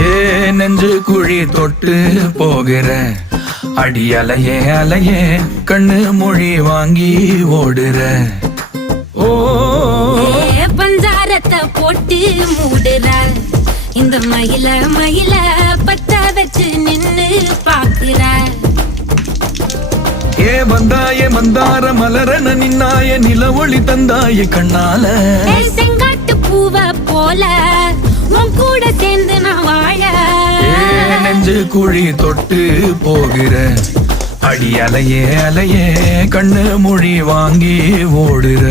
ஏ நெஞ்சு குழி தொட்டு போகிற அடி அலையே அலையே கண்ணு மொழி வாங்கி ஓடுற. ஓ பஞ்சாரத்தை போட்டு மூடுற இந்த மயில மயில பத்த வச்சு நின்னு பாக்குற. ஏ வந்தாய மந்தார மலரன நின்னாய நில ஒளி தந்தாய கண்ணால. செங்காட்டு பூவ போல உன் கூட சேர்ந்து நான் வாழ. நெஞ்சு குழி தொட்டு போகிற அடி அலையே அலையே கண்ணு மொழி வாங்கி ஓடுற.